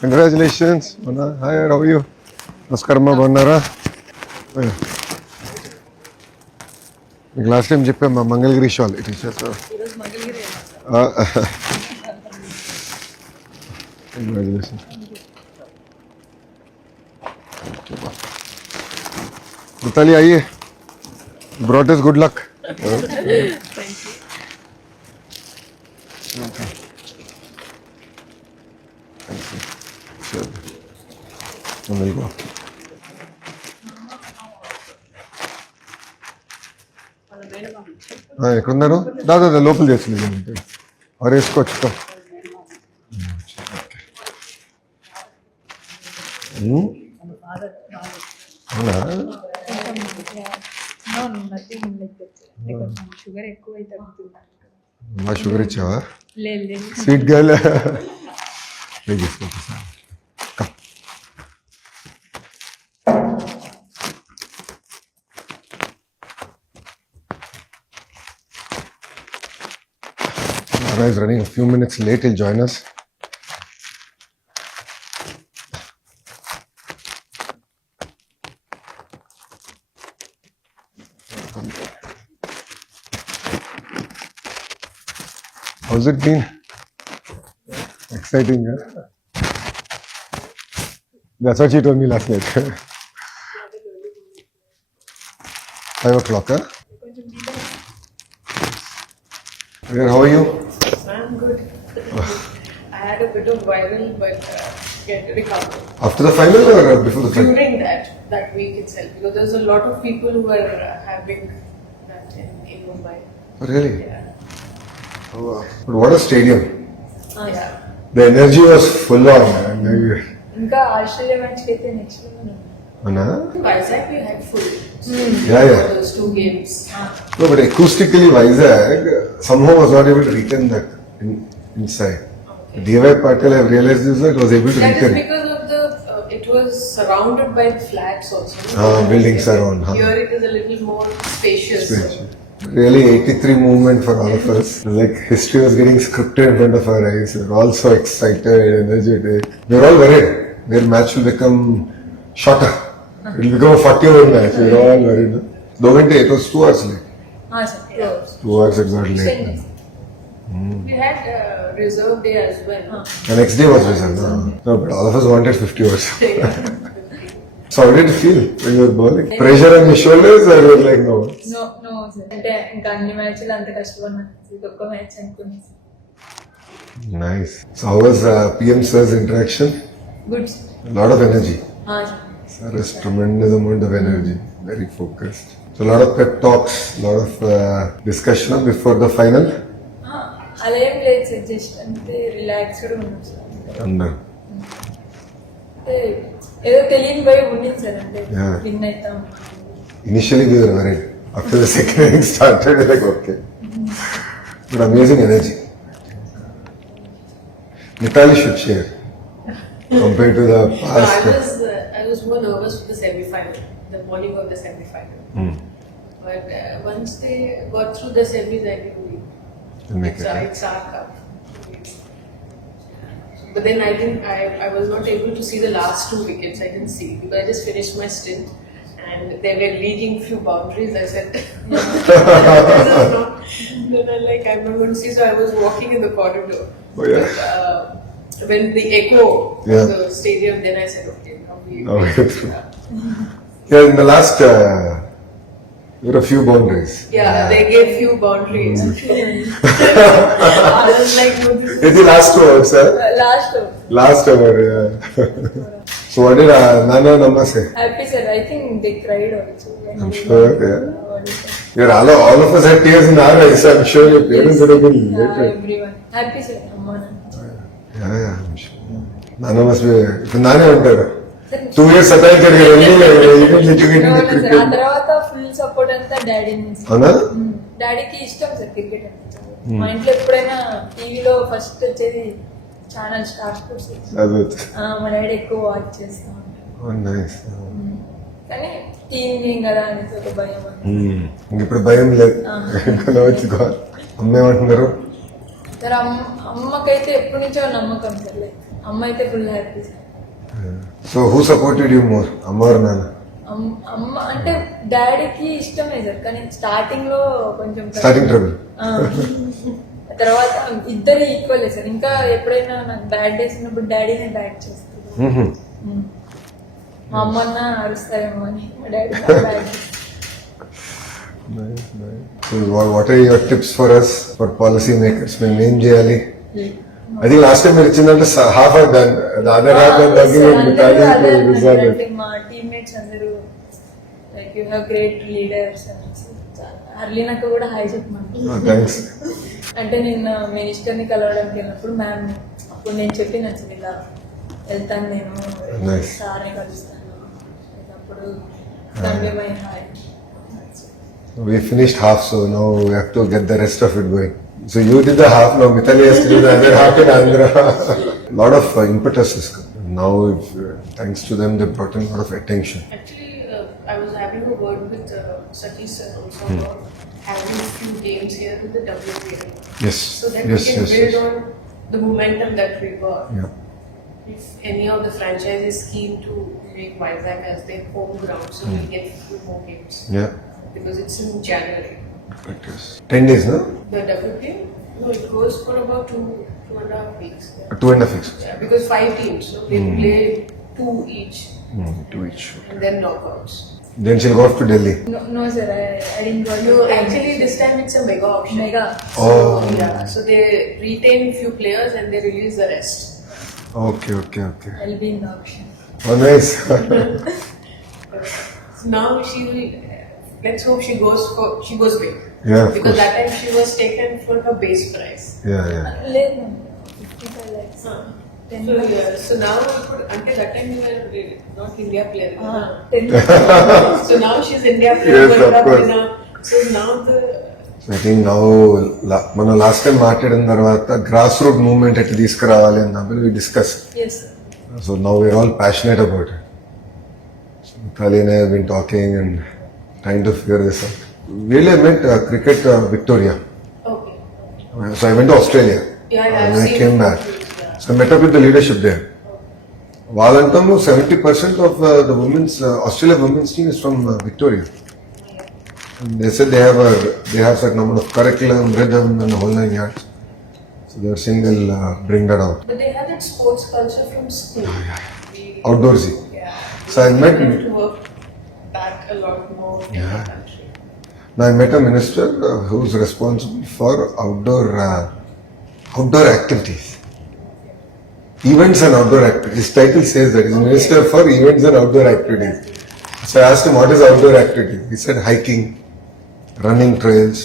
Congratulations. Hi, how are you? నమస్కారం అమ్మా, బాగున్నారా? మీకు లాస్ట్ టైం చెప్పాం మా Mangalagiri shall it is congratulations. Mithali आइए, brought us good luck. ఎక్కడున్నారు? దాదా లోపల చేసింది వారు వేసుకోవచ్చు. అవునా? మా షుగర్ ఇచ్చావా? Sweet girl. Is running a few minutes late. He'll join us. How's it been? Exciting, huh? That's what she told me last night. 5 o'clock, huh? How are you? I'm good. I had a bit of viral, but get recovered. After the final or before the final? During that week itself, because there's a lot of people who are having that in Mumbai. Oh, really? Yeah. Oh, wow. But what a stadium. Yeah. The energy was full on. Inka Australia match kete next level. Anna? Vizag we had full. Yeah. Those 2 games. No, but acoustically Vizag somehow was not able to retain that inside. Okay. D.Y. Patil, I realized this, it was able to That retain. is because of it was surrounded by the flats also. Buildings around. Here it is a little more spacious. Really 83 movement for all of us. Like history was getting scripted in front of our eyes. We were all so excited, energetic. We were all worried. Their match will become shorter. It will become a 40-over match. We were all worried. No? It was 2 hours late. Sir. 2 hours exactly late. We had reserve day as well. The next day was reserved. No, but all of us wanted 50 hours. So how did you feel when you were bowling? Pressure on your shoulders or you were like no? No, sir. అంటే ఇంకా అన్ని మ్యాచ్లు అంత కష్టపడినా ఇది ఒక్క match అనుకున్నాను. Nice. So how was PM sir's interaction? Good. A lot of energy. Sir. Sir has tremendous amount of energy. Very focused. So a lot of pep talks, a lot of discussion before the final. అలా ఏం లేదు sir, just అంటే relaxed ఉన్నాం sir. And అంటే ఏదో తెలియని భయం ఉండింది సార్, అంటే విన్ అవుతాం. Initially we were worried. After the second inning started, we were like okay. But amazing energy. Nitali should share compared to the past. I was more nervous for the semi-final, the morning of the semi-final. But once they got through the semis, I knew it's our cup. But then I was not able to see the last 2 wickets. I didn't see because I just finished my stint and they were leading few boundaries. I said, this is not. Then I'm like, I'm not going to see. So I was walking in the corridor. Oh, yeah. But, when the echo of the stadium, then I said, okay, now we get through. Yeah, in the last, there were a few boundaries. Yeah, they gave few boundaries. I was like, no, this is... It's the last over, sir. Last over, yeah. So what did Nana and Amma say? Happy, sir. I think they cried also. I'm sure, yeah. All of us had tears in our eyes. I'm sure your parents would have been later. Everyone. Happy, sir. Amma. Yeah, I'm sure. Nana must be... Nana ఉంటారు 2 years సతాయించాడు ఆ తర్వాత full support అంతా daddy నుంచి. అవునా? డాడీకి ఇష్టం sir cricket అంటే. మా ఇంట్లో ఎప్పుడైనా టీవీలో ఫస్ట్ వచ్చేది ఛానల్ స్టార్ స్పోర్ట్స్. మా డాడీ ఎక్కువ వాచ్ చేస్తా ఉంటారు. కానీ టీవీ కదా అనేసి ఒక భయం. ఇప్పుడు భయం లేదు. అమ్మ ఏమంటున్నారు? సార్ అమ్మకైతే ఎప్పటి నుంచో నమ్మకం సార్. అమ్మ అయితే full happy. So who supported you more, అమ్మ ఆర్ నాన్న? అమ్మ అంటే డాడీకి ఇష్టమే సార్, కానీ స్టార్టింగ్ లో కొంచెం స్టార్టింగ్ ట్రబుల్. తర్వాత ఇద్దరు ఈక్వల్ సార్. ఇంకా ఎప్పుడైనా నాకు బ్యాడ్ డేస్ ఉన్నప్పుడు డాడీనే బ్యాడ్ చేస్తారు. మా అమ్మన్న అరుస్తారేమో అని మా daddy bad. So what are your tips for us, for policy makers? మేము ఏం చేయాలి? I think last time మీరు ఇచ్చిందంటే half are done, the other half are మా టీమ్మేట్స్ అందరూ like you have great leaders అర్లీనాక కూడా హాయ్ చెప్పమంటారు. థ్యాంక్స్. అంటే నేను మినిస్టర్ని కలవడానికి వెళ్ళినప్పుడు మ్యామ్ అప్పుడు నేను చెప్పిన ఇలా వెళ్తాను నేను సార్ని కలుస్తాను అప్పుడు తండ్రి hi. We finished half, so now we have to get the rest of it going. So you did the half, now Mithali has to do the other half in Andhra. Lot of impetus is come. Now, thanks to them, they brought in a lot of attention. Actually, I was having a word with Sakshi sir also about having a few games here with the WPL. Yes. So that we can build on the momentum that we got. Yeah. If any of the franchises keen to make Vizag as their home ground, so we'll get a few more games. Yeah. Because it's in January. 10 days, no? The WPL? No, it goes for about 2.5 weeks. 2.5 weeks. Yeah, because 5 teams, so they play 2 each. 2 each. And then knockouts. Then she'll go off to Delhi. No sir, I didn't go. No, actually this time it's a mega option. Mega. So, yeah, so they retain few players and they release the rest. Okay. I'll be in the auction. Oh, nice. So now she will. Let's hope she goes big. Yeah, of because course. that time she was taken for her base price. Yeah. లేదు 55 lakhs. So now, until that time you were not India player. 10 lakhs. So now she's India player. Yes, of course. So now So I think now, మనం last time మాట్లాడిన తర్వాత grass root movement ఎట్లా తీసుకురావాలి అన్నప్పుడు we discussed. Yes sir. So now we're all passionate about it. So Kalyan and I have been talking and trying to figure this out. Really, I met cricket Victoria. okay. So I went to Australia. Yeah, And I've I seen came it. back. Yeah. So I met up with the leadership there. Valantamu, 70% of the Australia women's team is from Victoria. And they said they have certain amount of curriculum, rhythm, and the whole 9 yards. So they were saying they'll bring that out. But they have that sports culture from school. Outdoorsy. Yeah. So I met. They have to work back a lot more in the country. Now I met a minister who's responsible for outdoor activities. Events and outdoor activities. His title says that he's Minister for Events and Outdoor Activities. So I asked him what is outdoor activity. He said hiking, running trails,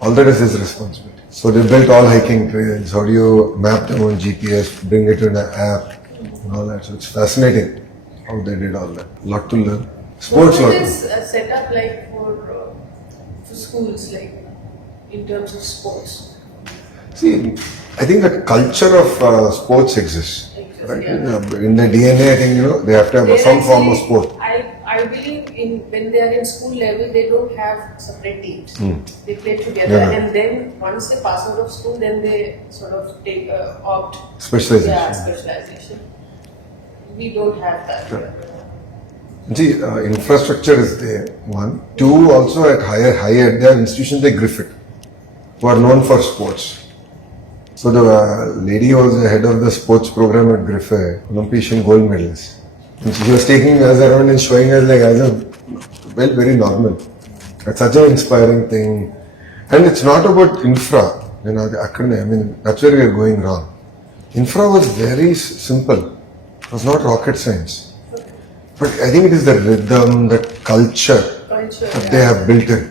all that is his responsibility. So they built all hiking trails. How do you map them on GPS, bring it in an app, and all that. So it's fascinating how they did all that. Lot to learn. Sports What lot. is set up like for schools, like in terms of sports? See, I think the culture of sports exists. Right? Yeah. In the DNA, I think they have to have They some form of actually- sport. I believe when they are in school level, they don't have separate teams. They play together, Yeah. and then once they pass out of school, then they sort of take opt. Specialization. Yeah, specialization. We don't have that. See, infrastructure is there, one. Two, also at higher, they have institutions like Griffith, who are known for sports. So the lady who was the head of the sports program at Griffith, Olympian gold medalist. And she was taking us around and showing us like as a, well, very normal. That's such an inspiring thing. And it's not about infra. I mean, that's where we are going wrong. Infra was very simple. It was not rocket science. But I think it is the rhythm, the culture that they have built in.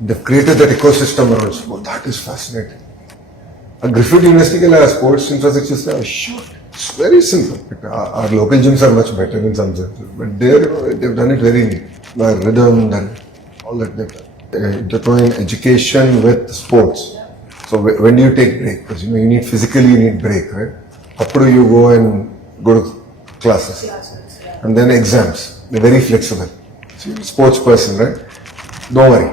They've created that ecosystem around sport. That is fascinating. A Griffith University sports infrastructure is short. It's very simple. Our local gyms are much better in some sense. But there, they've done it very neat. The rhythm, all that they've done. Intertwine education with sports. So when do you take break? Because you need physically, you need break, right? After you go and go to classes. And then exams. They're very flexible. So you're a sports person, right? Don't worry.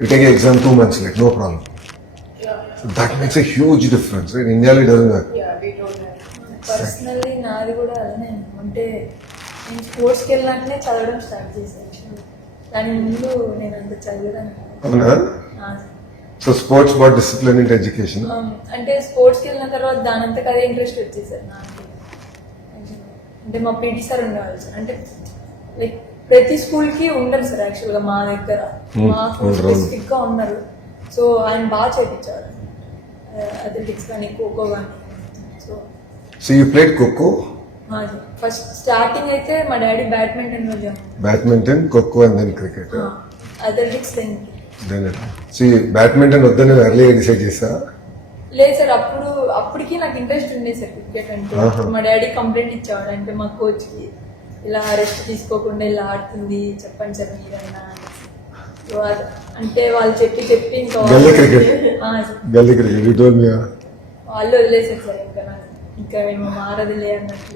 You take an exam 2 months late, no problem. Yeah. So that makes a huge difference, right? India doesn't work. Yeah, we don't have. Personally నాది కూడా అలానే. అంటే నేను స్పోర్ట్స్కి వెళ్ళినాకనే చదవడం start చేశాను. దాని ముందు నేను అంత చదివేదాన్ని కాదు. అవునా? So sports but discipline in education. అంటే స్పోర్ట్స్కి వెళ్ళిన తర్వాత దానంతకు అదే ఇంట్రెస్ట్ వచ్చేసారు నాకు. అంటే మా పీటీ సార్ ఉండేవాళ్ళు సార్. అంటే లైక్ ప్రతి స్కూల్కి ఉండరు సార్ యాక్చువల్గా మా దగ్గర. మా స్కూల్ స్పెసిఫిక్గా ఉన్నారు. సో ఆయన బాగా చేయించారు అథ్లెటిక్స్ కానీ ఖోఖో కానీ. So you played kho kho? First starting అయితే మా daddy badminton, kho kho and then cricket. Athletics so badminton వద్దని ఎర్లీగా డిసైడ్ చేసా? లేదు సార్, అప్పటికి నాకు ఇంట్రెస్ట్ ఉండే సార్ క్రికెట్ అంటే. మా డాడీ కంప్లైంట్ ఇచ్చేవాడు అంటే మా కోచ్కి, ఇలా రెస్ట్ తీసుకోకుండా ఇలా ఆడుతుంది చెప్పండి సార్ మీరైనా. సో అంటే వాళ్ళు చెప్పి ఇంకా గల్లీ క్రికెట్ వాళ్ళు వదిలేసారు సార్. ఇంకా మేము మారదులే అన్నట్టు.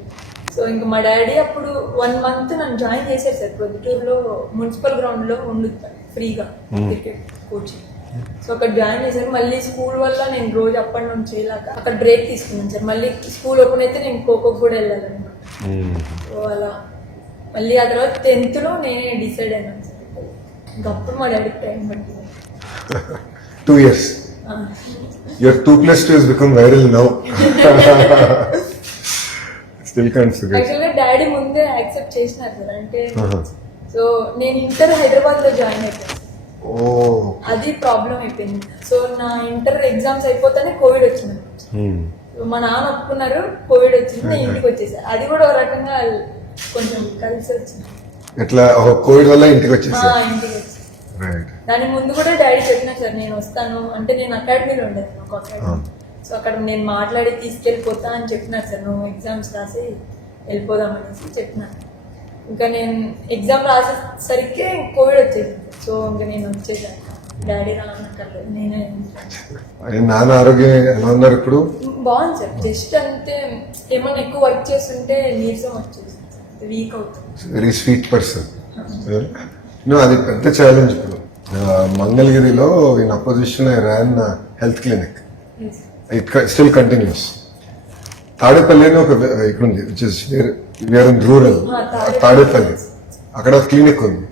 సో ఇంకా మా డాడీ అప్పుడు 1 month నన్ను జాయిన్ చేశారు సార్. ప్రొద్దుటూరులో మున్సిపల్ గ్రౌండ్ లో ఉండుతాను ఫ్రీగా క్రికెట్ కోచింగ్. సో అక్కడ జాయిన్ చేశారు. మళ్ళీ స్కూల్ వల్ల నేను రోజు అప్పటి నుంచి చేయలేక అక్కడ బ్రేక్ తీసుకున్నాను సార్. మళ్ళీ స్కూల్ ఓపెన్ అయితే నేను ఖోఖో కూడా వెళ్ళాలన్నమాట. సో అలా మళ్ళీ ఆ తర్వాత 10th లో నేనే డిసైడ్ అయినాను సార్. ఇంకప్పుడు మా డాడీకి టైం పట్టింది. 2 years. Your 2+2 has become viral now. Still can't forget. యాక్చువల్గా డాడీ ముందే యాక్సెప్ట్ చేసినారు సార్. అంటే సో నేను ఇంటర్ హైదరాబాద్ లో జాయిన్ అయిపోయాను. అది ప్రాబ్లం అయిపోయింది. సో నా ఇంటర్ ఎగ్జామ్స్ అయిపోతేనే కోవిడ్ వచ్చింది. సో మా నాన్న ఒప్పుకున్నారు, కోవిడ్ వచ్చింది, నేను ఇంటికి వచ్చేసాను. అది కూడా ఒక రకంగా కొంచెం కలిసి వచ్చింది. ఎట్లా కోవిడ్ వల్ల ఇంటికి వచ్చేసా? ఇంటికి వచ్చి దాని ముందు కూడా డాడీ చెప్పినా సార్ నేను వస్తాను అంటే. నేను అకాడమీలో ఉండేది ఒక అకాడమీ. సో అక్కడ నేను మాట్లాడి తీసుకెళ్ళిపోతా అని చెప్పినారు సార్. నువ్వు ఎగ్జామ్స్ రాసి వెళ్ళిపోదాం అనేసి చెప్పినాను. ఇంకా నేను ఎగ్జామ్ రాసేసరికి కోవిడ్ వచ్చేసింది. సో ఇంకా నేను వచ్చేసాను. డాడీ రానక్కర్లేదు, నేనే. నాన్న ఆరోగ్యం ఎలా ఉన్నారు ఇప్పుడు? బాగుంది సార్. జస్ట్ అంతే ఏమన్నా ఎక్కువ వర్క్ చేస్తుంటే నీరసం వచ్చేసింది, వీక్ అవుతుంది. Very sweet person. అది పెద్ద ఛాలెంజ్. ఇప్పుడు మంగళగిరిలో in opposition I ran health clinic. It still continues. Tadepalli అని ఒక ఇక్కడ ఉంది, which is where in rural. Tadepalli అక్కడ క్లినిక్ ఉంది.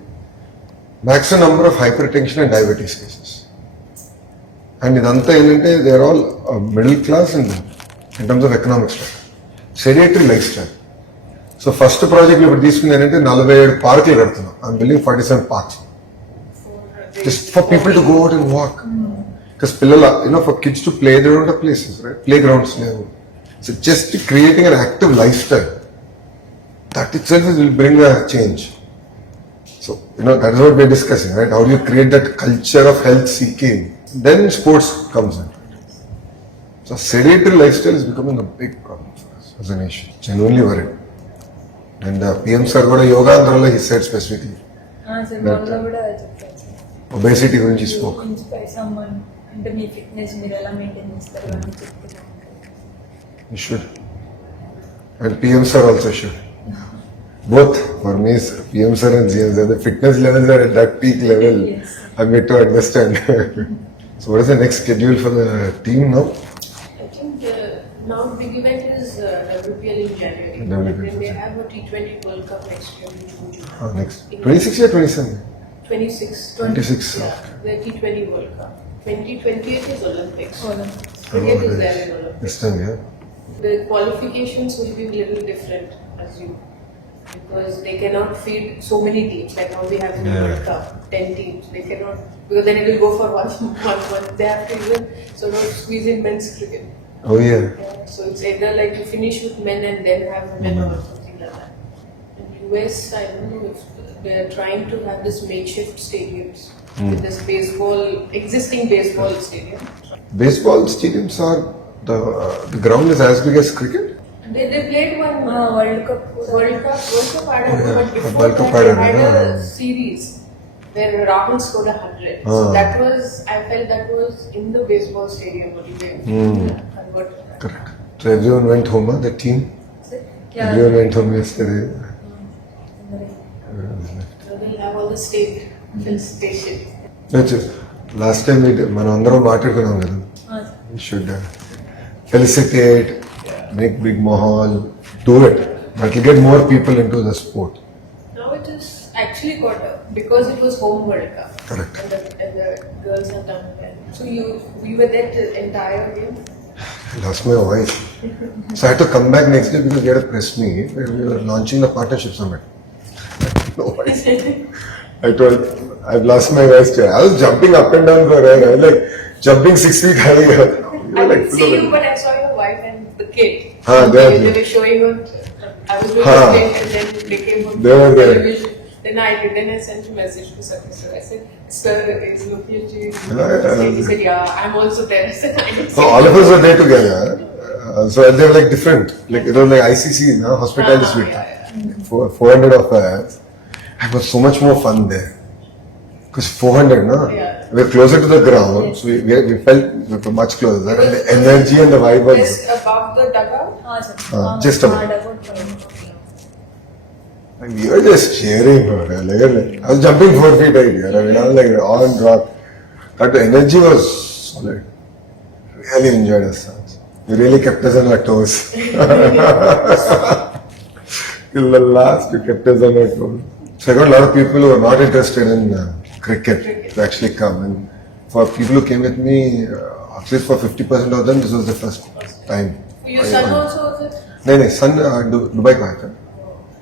Maximum number of hypertension and diabetes cases. And ఇదంతా ఏంటంటే they are all middle class and in terms of economic style, sedentary lifestyle. So first project ఇప్పుడు తీసుకుంది ఏంటంటే 47 పార్కులు కడుతున్నాం. I'm building 47 parks just for people to go out and walk. Because పిల్లల for kids to play, they don't have places, right? Playgrounds లేవు. So just creating an active lifestyle, that itself will bring a change. So that is what we are discussing, right? How do you create that culture of health seeking? Then sports comes in. So sedentary lifestyle is becoming a big problem for us as a nation. Genuinely worried. And PM sir kuda yoga androlo he said specifically obesity gurinchi spoke. అంటే మీ fitness మీరు ఎలా maintain చేస్తారు అని చెప్తున్నారు. You should. And PM sir also should. Both for me, PM sir and GM sir, the fitness levels are at that peak level. Yes. I'm yet to understand. So what is the next schedule for the team now? I think now the big event is WPL in January. WPL. Then they have a T20 World Cup next year in June. Next 26 or 27? 26. Yeah, the T20 World Cup. 2028 is Olympics. Cricket is there in Olympics. This time, yeah. The qualifications will be a little different, as you, because they cannot feed so many teams. Like now we have in the World Cup, 10 teams. They cannot, because then it will go for one. They have to even sort of squeeze in men's cricket. Oh yeah. So it's either like you finish with men and then have women or something like that. In US, I don't know if they are trying to have this makeshift stadiums with this existing baseball stadium. Baseball stadiums are the ground is as big as cricket. They played one World Cup Araku, but before World Cup that they had a series where Rahul scored 100. So that was, I felt that was in the baseball stadium only. Correct. So everyone went home, the team? Yeah. Everyone went home yesterday. So they'll have all the state station. That's it. Last time మనం అందరం మాట్లాడుకున్నాం కదా. We should felicitate make big mahal, do it. But it'll get more people into the sport. Now it is actually got because it was home World Cup. Correct. And the girls have done well. So you were there the entire game? I lost my voice. So I had to come back next day because we had a press meet where we were launching the partnership summit. No voice. I told, I've lost my voice too. I was jumping up and down for her. I was like jumping 6 feet high. We I were didn't see you, but I saw your wife and the kid. they They were showing on. I was going Ah. to play and then they came on They were there. television. Then I sent a message to Sakshi. So I said, "Sir, is Loki Ji?" He said, "Yeah, I'm also there." I said, "I didn't So see all of you." us were there together. So they were like different. Like it was like ICC, no? Hospitality suite. Yeah. 400 of us. It was so much more fun there. Because 400, no? Yeah. We were closer to the ground, so we felt we were much closer. And the energy and the vibe was. Just above the dugout. Just a minute. Like, we were just cheering for her. Like, I was jumping 4 feet high here. I mean, I was like on rock. But the energy was solid. Really enjoyed ourselves. You really kept us on our toes. Till the last, you kept us on our toes. So I got a lot of people who are not interested in cricket to actually come. And for people who came with me, at least for 50% of them, this was the first time. Your son also was it? No, son Dubai का है.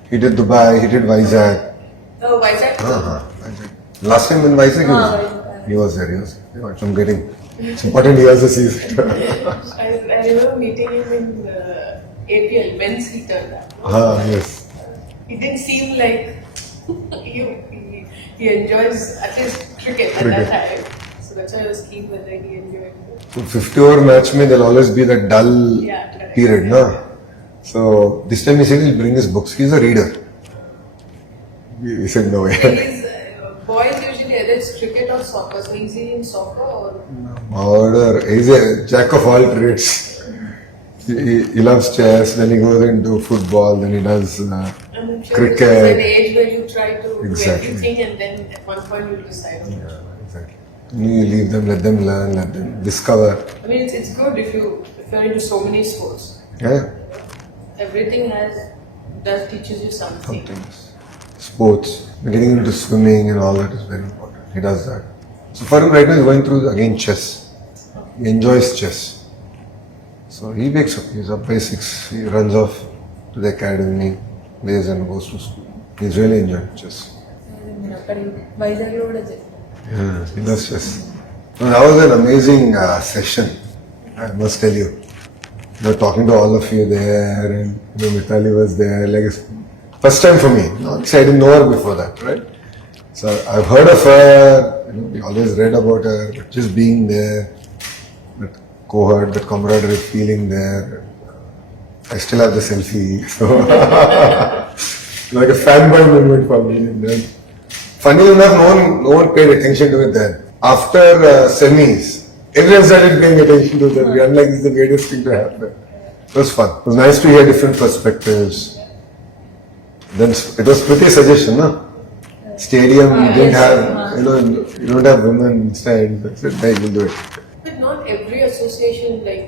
He did Dubai, he did Vizag. Oh, Vizag. Vizag. Last time in Vizag, he was there. He was I'm getting. It's important he also sees it. I remember meeting him in APL once he turned up. Yes. He didn't seem like he enjoys at least cricket at that time. So that's why I was keen whether he enjoyed it. So 50-over match mein there'll always be that dull Yeah, correct. period, no? So this time he said he'll bring his books. He's a reader. He said no way. He's, boys usually either it's cricket or soccer. So is he in soccer or? Order. He's a jack of all trades. He loves chess, then he goes into football, then he does I'm sure cricket. this is an age where you try to Exactly. do everything and then at one point you decide on it. Yeah, exactly. You leave them, let them learn, let them discover. I mean, it's good if you're into so many sports. Yeah, Everything teaches you something. sports, getting into swimming and all that is very important. He does that. So for him right now he's going through again chess. He enjoys chess. So he wakes up, he's up by 6, he runs off to the academy, plays and goes to school. He's really enjoying chess. మీరు అక్కడ వైజాగ్లో కూడా చేస్తారు. Yeah, he loves chess. No, that was an amazing session, I must tell you. Talking to all of you there, and Mitali was there. Like it's first time for me. I didn't know her before that, right? So I've heard of her. We always read about her, but just being there, that cohort, that camaraderie, feeling there. I still have the selfie, so like a fanboy moment for me. And then, funny enough, no one paid attention to it then. After semis, everyone started paying attention to that. I'm like, this is the greatest thing to happen. It was fun. It was nice to hear different perspectives. Then it was pretty suggestion, no? Stadium, you didn't have, you don't have women stand. That's it, hey, we'll do it. But not every association, like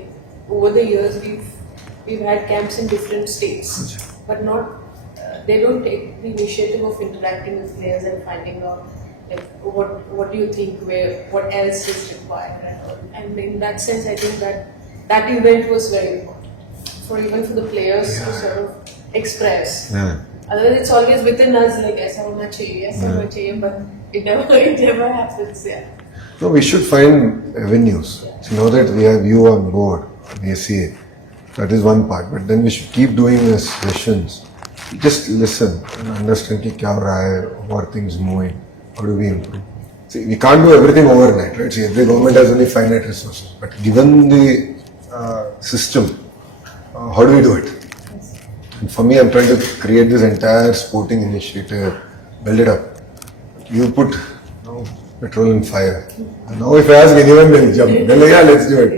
over the years, we've had camps in different states, but not they don't take the initiative of interacting with players and finding out like what do you think, what else is required, and in that sense, I think that event was very important even for the players to sort of express. Yeah. Otherwise, it's always within us, like ऐसा होना चाहिए, but it never happens. Yeah. No, we should find avenues. So now that we have you on board, ACA, that is one part. But then we should keep doing these sessions. Just listen and understand ki kya ho raha hai, how are things moving, how do we improve. See, we can't do everything overnight, right? See, every government has only finite resources. But given the system, how do we do it? And for me, I'm trying to create this entire sporting initiative, build it up. You put petrol and fire. And now if I ask anyone, they'll jump. They're like, yeah, let's do it.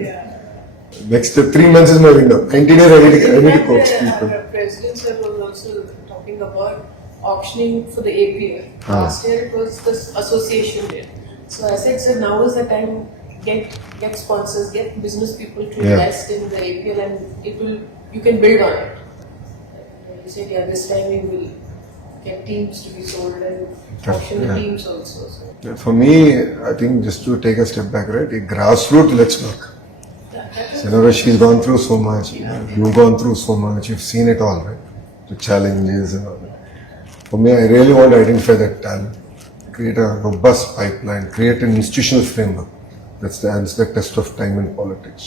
Next 3 months is my window. 90 days I need to coach people. Our president sir was also talking about auctioning for the APL. Last year it was the association did. So I said, sir, now is the time, get sponsors, get business people to invest in the APL, and it will you can build on it. You said, yeah, this time we will get teams to be sold and auction the Yeah. teams also. So, For me, I think just to take a step back, right? A grassroots, let's work. that is, You know, she's gone through so much. You've gone through so much. You've seen it all, right? The challenges and all that. For me, I really want to identify that talent, create a robust pipeline, create an institutional framework. That's the test of time in politics.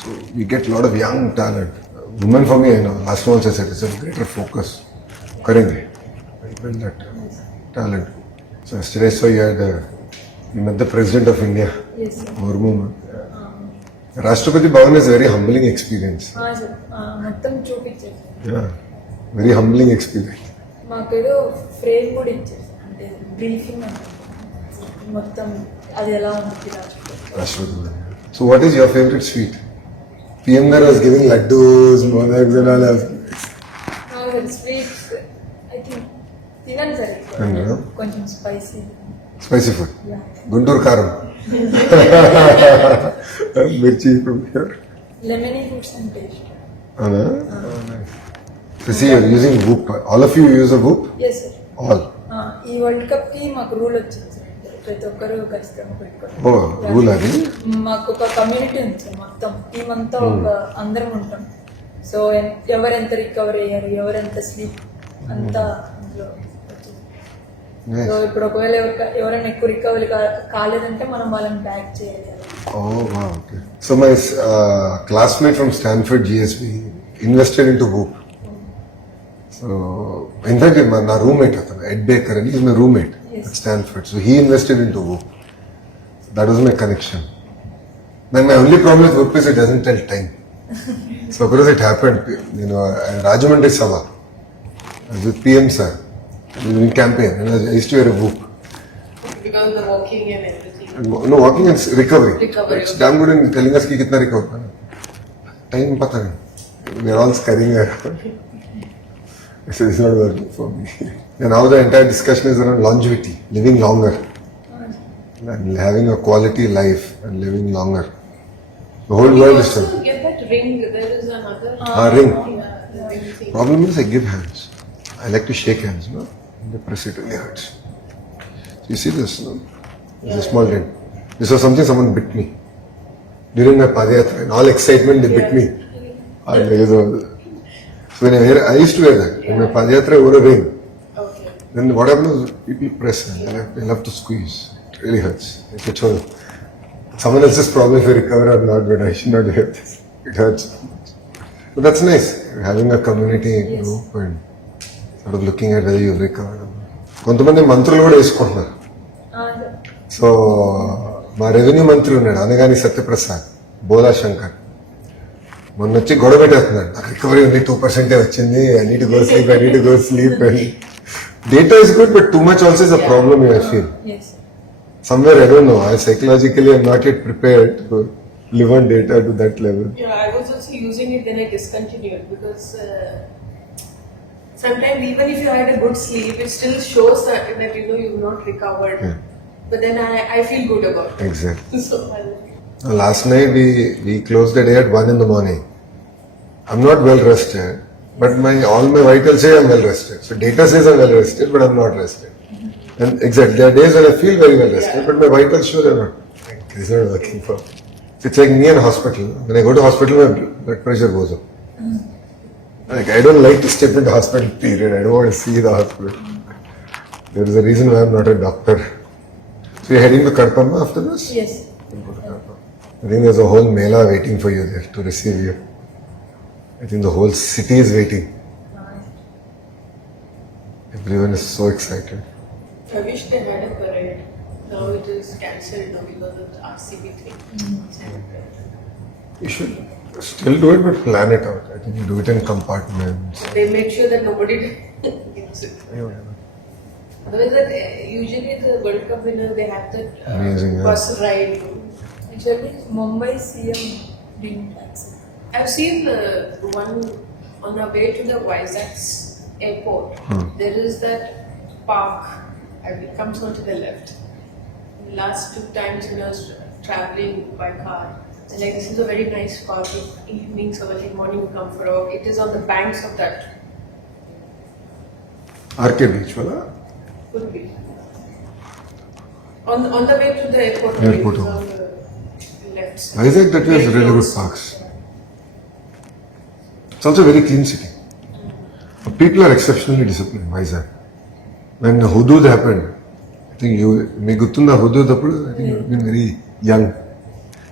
So we get a lot of young talent. Women for me, last month I said, it's a greater focus. Karenge. I build that talent. So yesterday I saw you met the President of India, Yes, sir. Murmu. Rashtrapati Bhavan is a very humbling experience. Sir మొత్తం చూపించారు sir. Yeah, very humbling experience. మాకు ఏదో frame కూడా ఇచ్చారు sir. అంటే briefing అంటే మొత్తం అది ఎలా ఉంటుంది Rashtrapati Bhavan. So what is your favorite sweet? PM Garu was giving laddus, modaks and all. Sweets I think తినను సార్ ఎక్కువ. తినరా? కొంచెం spicy Spicy food. Guntur Karam. Mirchi from here. Lemony fruits అంటే ఇష్టం. Anna? So see, you're using Whoop. All of you use a Whoop? Yes sir. All. ఈ world cup కి మాకు rule వచ్చింది సార్. ప్రతి ఒక్కరు ఖచ్చితంగా పెట్టుకోవాలి. Oh, rule అది? మాకు ఒక కమ్యూనిటీ ఉంది సార్. మొత్తం టీం అంతా ఒక అందరం ఉంటాం. సో ఎవరెంత రికవర్ అయ్యారు, ఎవరెంత స్లీప్ అంతా అందులో వచ్చింది. సో ఇప్పుడు ఒకవేళ ఎవరైనా ఎక్కువ రికవరీ కాలేదంటే మనం వాళ్ళని బ్యాక్ చేయాలి. Oh, wow, okay. So my classmate from Stanford GSB invested into Whoop. So, in fact, my roommate, Ed Baker, and he's my roommate at Stanford. So he invested into Whoop. That was my connection. Then my only problem with Whoop is it doesn't tell time. So of course it happened, Rajamandri Sabha. I was with PM sir, in campaign, and I used to wear a Whoop. because of the walking and everything. No, walking and recovery. Recovery. It's damn good in telling us कि कितना recover करना. Time पता नहीं. We are all scurrying around. So it's not working for me. And now the entire discussion is around longevity, living longer, and having a quality life and living longer. The whole You world is also still. get that ring. There is another Ring. Yeah, the ring thing. Problem is I give hands. I like to shake hands, no? And the press it really hurts. So you see this, no? It's a small dent. This was something someone bit me. During my Padayatra, in all excitement they bit me. So when I used to wear that. In my Padayatra I wore a ring. Okay. Then what happens is people press and they love to squeeze. It really hurts. It's a chore. Someone else's problem if I recover or not, but I should not wear this. It hurts. But that's nice. Having a community group and sort of looking at whether you've recovered. కొంతమంది మంత్రులు కూడా వేసుకుంటున్నారు. So మా revenue మంత్రి ఉన్నాడు అనగాని సత్యప్రసాద్ బోలా శంకర్ మొన్న వచ్చి గొడవ పెట్టేస్తున్నాడు నాకు రికవరీ ఉంది 2% వచ్చింది I need to go sleep అని data is good but too much also is a problem I feel somewhere I don't know I psychologically am not yet prepared to live on data to that level. Yeah, I was also using it, then I discontinued because sometimes even if you had a good sleep, it still shows that you've not recovered. Yeah. But then I feel good about it. Exactly. So Last night we closed the day at 1 in the morning. I'm not well rested, but all my vitals say I'm well rested. So data says I'm well rested, but I'm not rested. And exactly, there are days when I feel very well rested, but my vitals sure are not. It's not working for me. It's like me in hospital. When I go to hospital, my blood pressure goes up. Like I don't like to step into hospital. Period. I don't want to see the hospital. There is a reason why I'm not a doctor. So you're heading to Karpamma after this? Yes. I think there's a whole mela waiting for you there to receive you. I think the whole city is waiting. Everyone is so excited. I wish they had a parade. Now it is cancelled because of the RCP thing. You should still do it, but plan it out. I think you do it in compartments. They make sure that nobody gets it. Otherwise, usually the World Cup winner they have that Amazing, yeah. bus ride. Actually, Mumbai CM didn't accept. I've seen the one on our way to the YSRCP airport. There is that park. It comes onto the left. The last 2 times when I was traveling by car, And like, this is a very nice park. Evenings or early morning you come for a walk. It is on the banks of that. RK beach wala? Could be. On the way to the airport. Airport, it is oh. on the left side. Vizag, that was Very really good close. parks. It's also a very clean city. People are exceptionally disciplined, Vizag. When Hudud happened, I think you, me guttunda Hudud appudu, I think you would have been very young.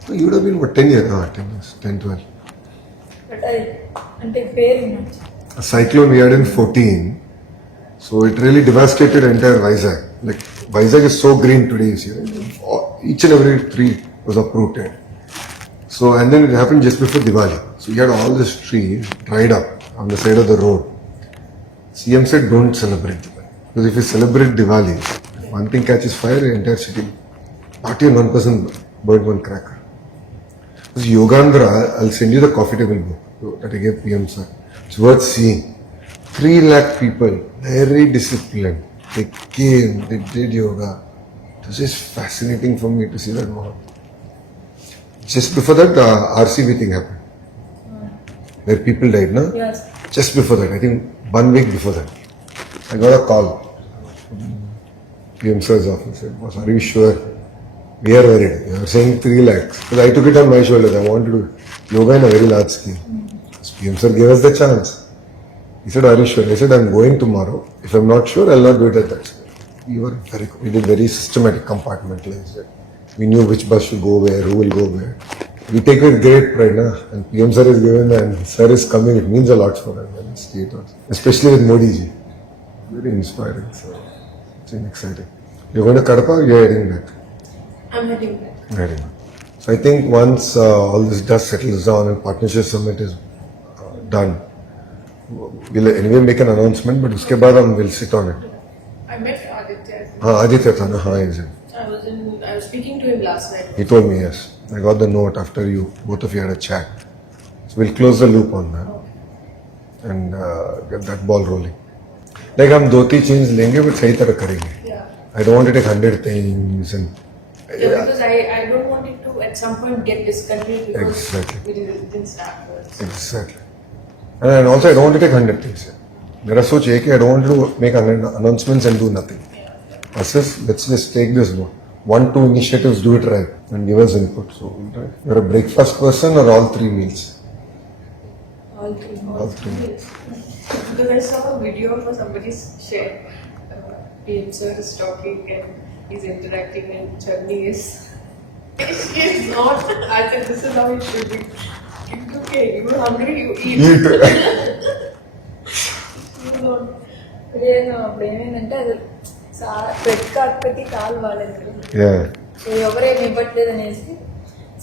So you would have been, what, 10 years? 10 years, 10, 12. But అది అంటే పేరు వినొచ్చు. A cyclone we had in 14, so it really devastated entire Vizag. Like Vizag is so green today, you see, right? Each and every tree was uprooted. So and then it happened just before Diwali. So you had all this trees dried up on the side of the road. CM said don't celebrate Diwali because if you celebrate Diwali, if one thing catches fire, the entire city party and one person burned one cracker. This Yogandhra, I'll send you the coffee table book that I gave PM sir. It's worth seeing. 3 lakh people, very disciplined. They came, they did yoga. It was just fascinating for me to see that more. Just before that, the RCP thing happened, where people died, no? Yes. Just before that, I think 1 week before that, I got a call from PM sir's office. Said, "Boss, are you sure? We are worried. You are saying 3 lakhs." Because I took it on my shoulders. I wanted to do yoga in a very large scale. So PM sir gave us the chance. He said, "Are you sure?" I said, "I'm going tomorrow. If I'm not sure, I'll not do it at that scale." We did very systematic compartmentalized. We knew which bus should go where, who will go where. We take it with great pride, na? And PM sir is given and sir is coming. It means a lot for us in the state also. Especially with Modi ji. Very inspiring. So it's been exciting. You're going to Kadapa or you're heading back? I'm heading back. Heading back. So I think once all this dust settles down and partnership summit is done, we'll anyway make an announcement, but uske baad we'll sit on it. I met Aditya. Aditya tha na? Haan, exactly. I was speaking to him last night. He told me, yes. I got the note after both of you had a chat. So we'll close the loop on that and get that ball rolling. Like हम 2-3 चीज लेंगे but सही तरह करेंगे. Yeah. I don't want to take 100 things and Yeah, because I don't want it to at some point get discontinued because Exactly. we didn't start first. exactly. And also I don't want to take 100 things. मेरा सोच ये कि I don't want to make announcements and do nothing. Let's just take this 1-2 initiatives, do it right and give us input. So you're a breakfast person or all 3 meals? All three. All 3 meals. Because I saw a video of somebody shared. PM sir is talking and he's interacting and Chutney is. She is not. I said this is how it should be. It's okay. You're hungry. You eat. You don't. నేను అప్పుడు ఏమైందంటే అది పెట్టుకు అక్కకి కాలు బాగాలేదు. Yeah. So ఎవరేమి ఇవ్వట్లేదు అనేసి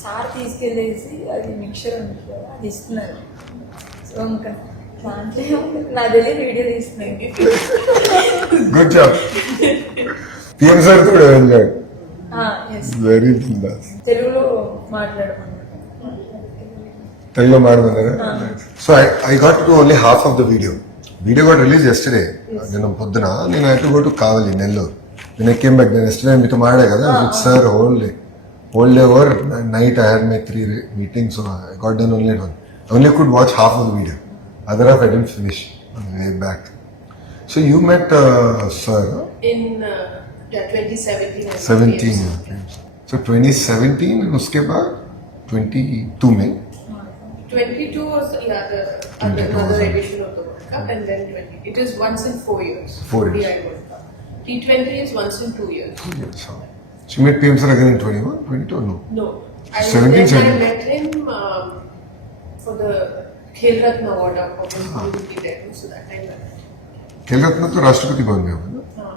సార్ తీసుకెళ్ళేసి అది మిక్చర్ ఉంటుంది కదా అది ఇస్తున్నారు. సో ఇంకా దాంట్లో నా తెలియదు వీడియో తీస్తున్నాయి. Good job. PM sir కూడా enjoyed. Yes Very bindas. తెలుగులో మాట్లాడమన్నారు. Telugu మాట్లాడారా? So I got to do only half of the video. Video got released yesterday. నేను పొద్దున నేను had to go to Kavali, Nellore. When I came back, then yesterday మీతో మాట్లాడా కదా with sir whole day over. Night I had my 3 meetings, so I got done only at 1. I only could watch half of the video. Other half I didn't finish on the way back. So you met sir In 2017. I 17. think, Okay. So 2017 and uske baad 22 में 22 was the 22 another was- edition of the World Cup, and then 20. It is once in 4 years. 4 years. ODI World Cup. T20 is once in 2 years. Yes. So you met PM sir again in 21, 22 or no? No. 17, I 17. met him for the Khel Ratna Award of his movie there. So that time I met him. खेल रत्न तो राष्ट्रपति भवन में हुआ ना?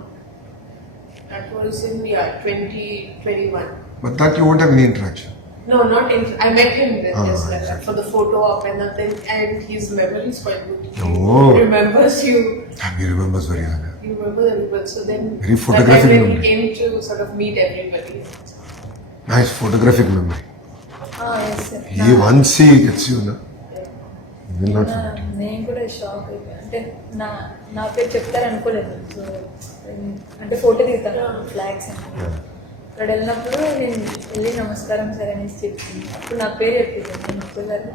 That was in 2021. But that you won't have any interaction. No, not in. I met him then just like that exactly. for the photo op and nothing. And his memory is quite good. Oh. He remembers you. He remembers very well. You remember everybody. So then Very that photographic time when he memory. came to sort of meet everybody. Nice photographic memory. Yes sir. He once he gets you, na, he will not forget. నేను కూడా shock అయిపోయాను. అంటే నా పేరు చెప్తారు అనుకోలేదు. So అంటే photo దిగుతాను ఫ్లాగ్స్ అని. అక్కడ వెళ్ళినప్పుడు నేను వెళ్ళి నమస్కారం సార్ అనేసి చెప్పింది. అప్పుడు నా పేరు చెప్పింది నేను ఒక్కసారి.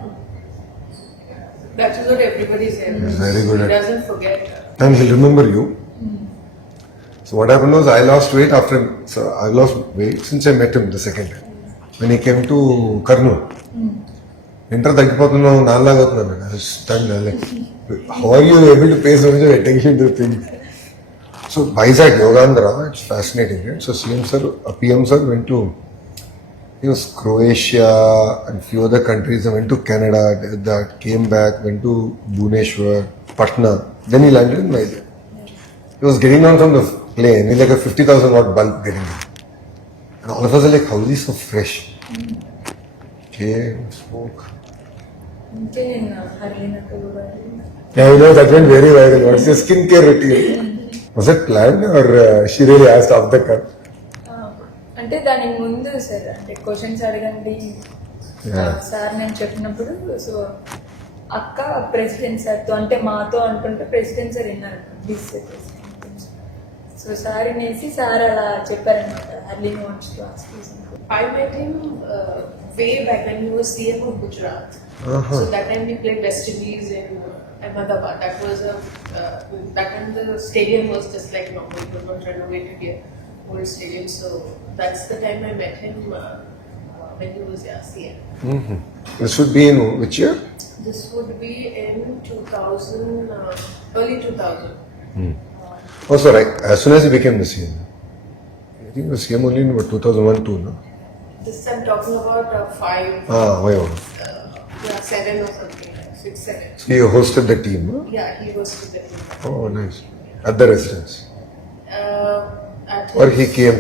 That is what everybody says. He's very good He at- doesn't forget. And he'll remember you. So what happened was I lost weight after him. So I lost weight since I met him the second time. When he came to Karnool. Enter తగ్గిపోతున్నావు నాలాగా అవుతున్నాను. How are you able to pay so much of attention to things? So Vizag Yogandhra, it's fascinating, right? So CM sir, PM sir went to Croatia and few other countries. I went to Canada, did that, came back, went to Bhubaneswar, Patna. Then he landed in Vizag. He was getting down from the plane, he's like a 50,000 watt bulb getting down. And all of us are like, how is he so fresh? Okay, smoke. అంటే నేను హర్లీనతో కూడా Yeah, you know, that went very viral. What's your skincare routine? Was it planned or she really asked off the cuff? అంటే దానికి ముందు sir అంటే questions అడగండి sir నేను చెప్పినప్పుడు సో అక్క ప్రెసిడెంట్ సార్తో అంటే మాతో అనుకుంటే ప్రెసిడెంట్ సార్ విన్నారు డిస్కస్ సో సార్ వినేసి సార్ అలా చెప్పారనమాట early wants to ask you something. I met him way back when he was CM of Gujarat. So that time we played West Indies in Ahmedabad. That was that time the stadium was just like normal. It was not renovated yet, old stadium. So that's the time I met him when he was CM. Mm-hmm. This would be in which year? This would be in 2000, early 2000. Oh, so right. As soon as he became the CM. I think he was CM only in about 2001, 2, no? This I'm talking about 5, Why? 7 or something, 6, 7. So he hosted the team, huh? Yeah, he was with the team. Oh, nice. At the residence. At Or his- he came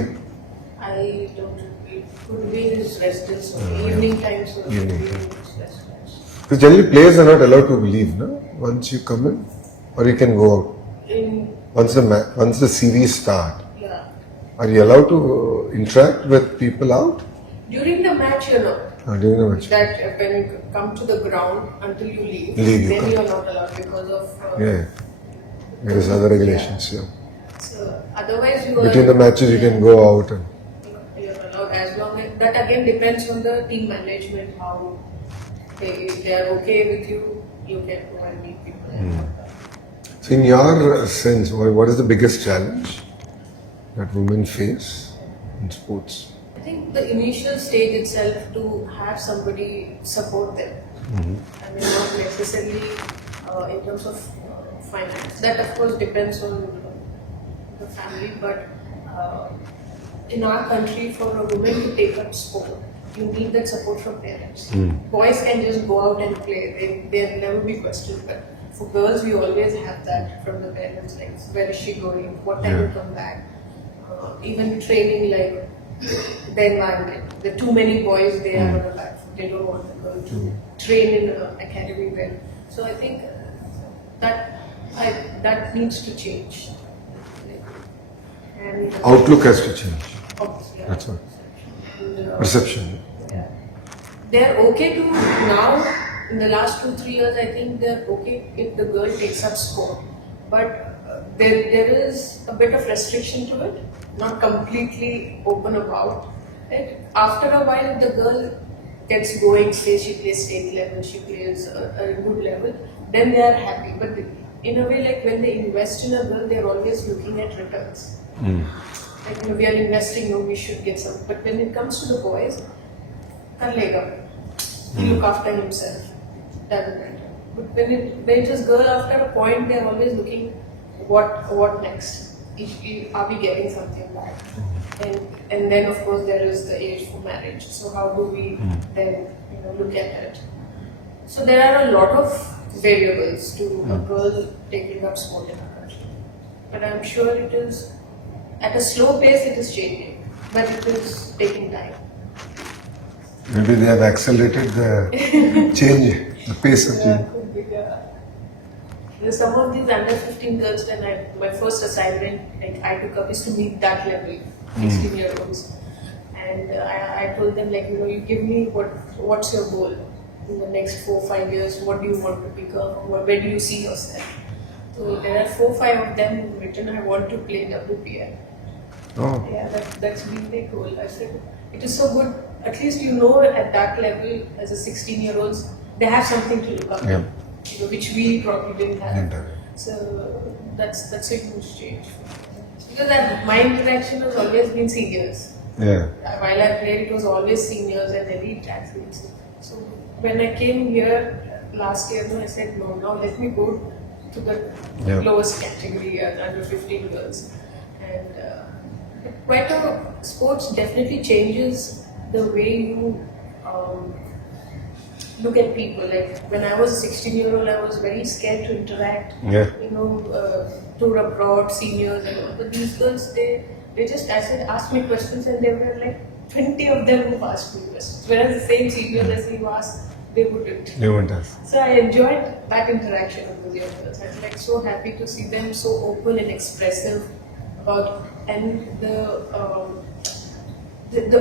I don't know. It could be his residence or evening time. So it could Evening be time. his residence. Because generally players are not allowed to leave, no? Once you come in, or you can go out. In Once the series start, yeah, are you allowed to interact with people out? during the match, you know During the match? that when you come to the ground until you leave, Leave, you then can't. you are not allowed because of. Yeah. There is other regulations, yeah. So otherwise, you Between are. the matches you can go out and You are allowed as long as that again depends on the team management how if they are okay with you, you can go and meet people. so in your sense, what is the biggest challenge that women face in sports? I think the initial stage itself to have somebody support them. I mean, not necessarily in terms of finance. That of course depends on the family, but in our country, for a woman to take up sport, you need that support from parents. Boys can just go out and play; they'll never be questioned. But for girls, we always have that from the parents, like where is she going, what time will come back. Even training, like the environment. There are too many boys they are on the back foot. They don't want the girl to train in an academy well. So I think that needs to change. And Outlook has to change. obviously, That's all. and, Perception. they're okay to now. In the last 2-3 years, I think they're okay if the girl takes up sport, but there is a bit of restriction to it. Not completely open about it. After a while, if the girl gets going, say she plays state level, she plays a good level, then they are happy. But in a way, like when they invest in a girl, they're always looking at returns. Like, we are investing, we should get some. But when it comes to the boys, kar lega. He look after himself. Doesn't matter. But when it is girl, after a point, they're always looking what next. Are we getting something back? And then of course there is the age for marriage. So how do we then look at it? So there are a lot of variables to a girl taking up sport in our country. But I'm sure it is at a slow pace. It is changing, but it is taking time. Maybe they have accelerated the change, the pace of change. Could be, some of these under 15 girls, then my first assignment like I took up is to meet that level, 16-year-olds, and I told them like you give me what's your goal in the next 4-5 years, what do you want to become, where do you see yourself? So there are 4-5 of them written. I want to play WPL. Oh. Yeah, that's been their goal. I said, it is so good. At least you know at that level, as a 16-year-olds, they have something to look up to, Yeah. which we probably didn't have. Didn't have. So that's a huge change. Because that my interaction has always been seniors. Yeah. While I played, it was always seniors and elite athletes. So when I came here last year, I said, no, now let me go to the Yeah. lowest category, under 15 girls. And quite a sports definitely changes the way you look at people. Like when I was a 16-year-old, I was very scared to interact. Yeah. Tour abroad, seniors, and all. But these girls, they just asked me questions, and there were like 20 of them who asked me questions. Whereas the same seniors as you asked, they wouldn't. You won't have. So I enjoyed that interaction with those young girls. I was like so happy to see them so open and expressive about, and the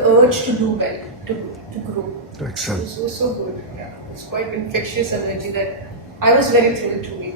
urge to do well, to grow. To excel. It was so good. Yeah, it's quite infectious energy that I was very thrilled to meet.